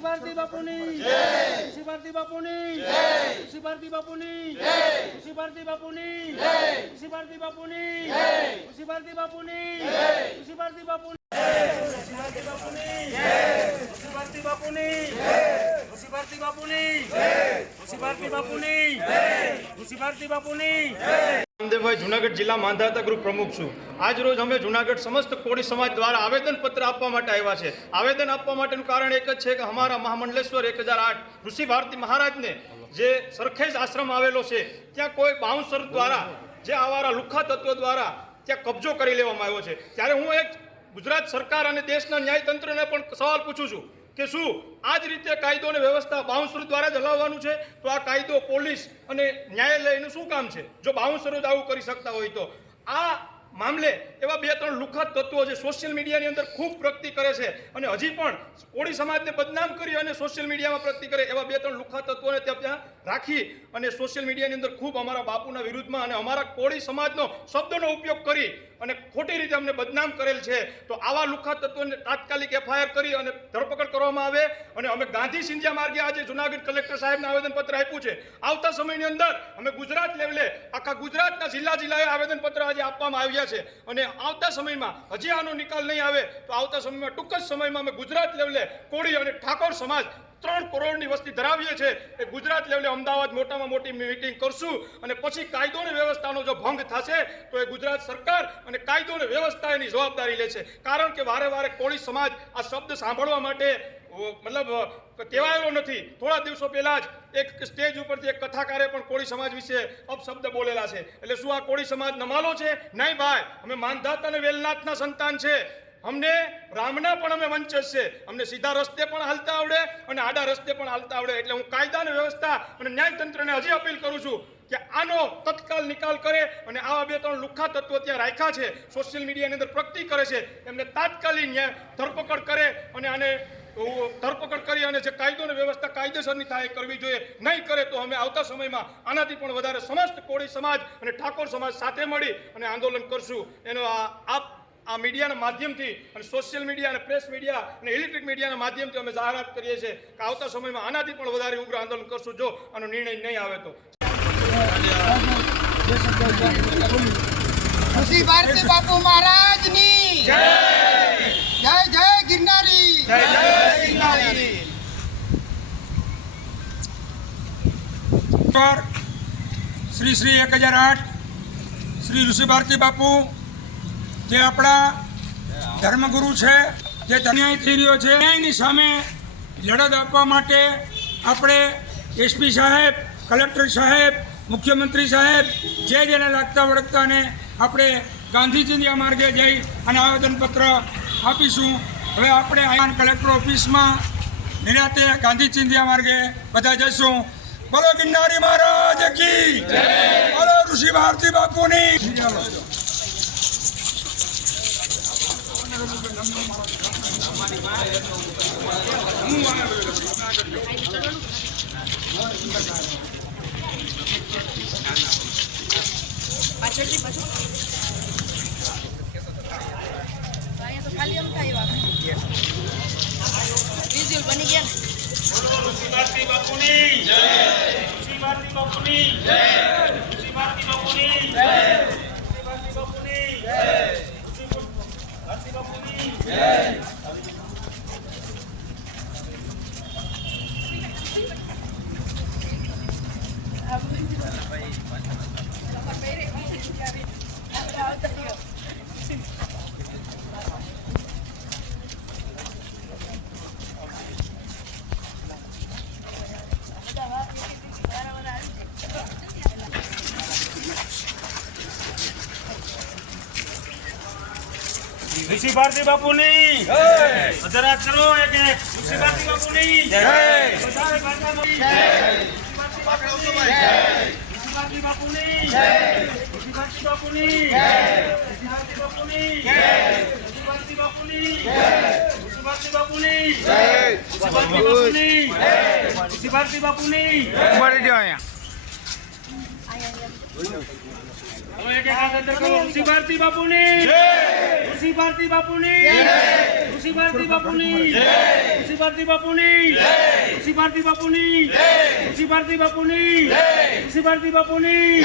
ઋષિ ભારતી બાપુની જય, ઋષિ ભારતી બાપુની જય, ઋષિ ભારતી બાપુની જય, ઋષિ ભારતી બાપુની જય, ઋષિ ભારતી બાપુની જય, ઋષિ ભારતી બાપુની જય, ઋષિ ભારતી બાપુની ઋષિ ભારતી બાપુની જય, ઋષિ ભારતી બાપુની જય, ઋષિ ભારતી બાપુની જય, ઋષિ ભારતી બાપુની જય, ઋષિ ભારતી બાપુની જય। રામદેવભાઈ જુનાગઢ જિલ્લા માંધાતા ગ્રુપ પ્રમુખ છું। આજ રોજ અમે જુનાગઢ સમસ્ત કોળી સમાજ દ્વારા આવેદનપત્ર આપવા માટે આવ્યા છે। આવેદન આપવા માટેનું કારણ એક જ છે કે અમારા મહામંડલેશ્વર 1008 ઋષિ ભારતી મહારાજને જે સરખેજ આશ્રમ આવેલો છે ત્યાં કોઈ બાઉન્સર દ્વારા જે આવારા લુખ્ખા તત્વો દ્વારા ત્યાં કબજો કરી લેવામાં આવ્યો છે। ત્યારે હું એક ગુજરાત સરકાર અને દેશના ન્યાયતંત્રને પણ સવાલ પૂછું છું કે શું આ જ રીતે કાયદો અને વ્યવસ્થા બાઉન્સરો દ્વારા જ હલાવવાનું છે? તો આ કાયદો, પોલીસ અને ન્યાયાલયનું શું કામ છે જો બાઉન્સરો જ આવું કરી શકતા હોય તો? આ મામલે એવા 2-3 લુખ્ખા તત્વો જે સોશિયલ મીડિયાની અંદર ખૂબ પ્રગતિ કરે છે અને હજી પણ કોળી સમાજને બદનામ કરી અને સોશિયલ મીડિયામાં પ્રગતિ કરે એવા 2-3 લુખ્ખા તત્વોને ત્યાં રાખી અને સોશિયલ મીડિયાની અંદર ખૂબ અમારા બાપુના વિરુદ્ધમાં અને અમારા કોળી સમાજનો શબ્દોનો ઉપયોગ કરી અને ખોટી રીતે અમને બદનામ કરેલ છે। તો આવા લુખ્ખા તત્વોને તાત્કાલિક FIR કરી અને ધરપકડ કરવામાં આવે અને અમે ગાંધી સિંધિયા માર્ગે આજે જુનાગઢ કલેક્ટર સાહેબને આવેદનપત્ર આપ્યું છે। આવતા સમયની અંદર અમે ગુજરાત લેવલે આખા ગુજરાતના જિલ્લાએ આવેદનપત્ર આજે આપવામાં આવ્યા છે અને આવતા સમયમાં હજી આનો નિકાલ નહીં આવે તો આવતા સમયમાં ટૂંક જ સમયમાં અમે ગુજરાત લેવલે કોળી અને ઠાકોર સમાજ 3 કરોડની વસ્તી ધરાવીએ છીએ એ ગુજરાત લેવલે અમદાવાદ મોટામાં મોટી મીટિંગ કરશું અને પછી કાયદો અને વ્યવસ્થાનો જો ભંગ થશે તો એ ગુજરાત સરકાર અને કાયદો અને વ્યવસ્થા એની જવાબદારી લે છે। કારણ કે વારે વારે કોળી સમાજ આ શબ્દ સાંભળવા માટે મતલબ કહેવાયેલો નથી। થોડા દિવસો પહેલા જ એક સ્ટેજ ઉપરથી એક કથાકારે પણ કોળી સમાજ વિશે અપશબ્દ બોલેલા છે। એટલે શું આ કોળી સમાજ નમાલો છે? નહીં ભાઈ, અમે માનધાતા અને વેલનાથના સંતાન છે। અમને રામના પણ અમે વંચક છે। અમને સીધા રસ્તે પણ હાલતા આવડે અને આડા રસ્તે પણ હાલતા આવડે। એટલે હું કાયદા અને વ્યવસ્થા અને ન્યાયતંત્રને હજી અપીલ કરું છું કે આનો તત્કાલ નિકાલ કરે અને આવા 2-3 લુખ્ખા તત્વો ત્યાં રાખ્યા છે, સોશિયલ મીડિયાની અંદર પ્રગતિ કરે છે, એમને તાત્કાલિક ધરપકડ કરે અને આને ધરપકડ કરી અને જે કાયદો અને વ્યવસ્થા કાયદેસરની થાય કરવી જોઈએ। નહીં કરે તો અમે આવતા સમયમાં આનાથી પણ વધારે સમસ્ત કોળી સમાજ અને ઠાકોર સમાજ સાથે મળી અને આંદોલન કરશું। એનો આ મીડિયાના માધ્યમથી અને સોશિયલ મીડિયા અને પ્રેસ મીડિયા અને ઇલેક્ટ્રિક મીડિયાના માધ્યમથી અમે જાહેરાત કરીએ છીએ કે આવતા સમયમાં આનાથી પણ વધારે ઉગ્ર આંદોલન કરશું જો આનો નિર્ણય નહીં આવે તો। ઋષિ ભારતી બાપુ મહારાજની જય, જય જય ગિરનારી, જય જય ગિરનારી। શ્રી 1008 શ્રી ઋષિ ભારતી બાપુ જે આપણા ધર્મગુરુ છે, જે અન્યાય થઈ રહ્યો છે એની સામે લડત આપવા માટે આપણે SP સાહેબ, કલેક્ટર સાહેબ, મુખ્યમંત્રી સાહેબ જેને લાગતા વળગતાને આપણે ગાંધી સિંધિયા માર્ગે જઈ અને આવેદનપત્ર આપીશું। હવે આપણે અહીંયા કલેક્ટર ઓફિસમાં નિરાતે ગાંધી સિંધિયા માર્ગે બધા જઈશું। બોલો ગિરનારી મહારાજ કી જય, બોલો ઋષિ ભારતી બાપુની બની ગયા। બોલો ઋષિ ભારતી બાપુની જય, ઋષિ ભારતી બાપુની જય, ઋષિ ભારતી બાપુની જય, ઋષિ ભારતી બાપુની જય, ઋષિ ભારતી બાપુની જય। ऋषि भारती बापूनी जरा करो एक ऋषि भारती बापूनी जय, ऋषि भारती बापूनी जय, ऋषि भारती बापूनी जय, ऋषि भारती बापूनी जय, ऋषि भारती बापूनी जय, ऋषि भारती बापूनी जय, ऋषि भारती बापूनी जय, ऋषि भारती बापूनी जय, ऋषि भारती बापूनी जय। હવે એક હાથ અંદર કરો. ઋષિ ભારતી બાપુની ઋષિ ભારતી બાપુની ઋષિ ભારતી બાપુની ઋષિ ભારતી બાપુની ઋષિ ભારતી બાપુની ઋષિ ભારતી બાપુની ઋષિ ભારતી બાપુની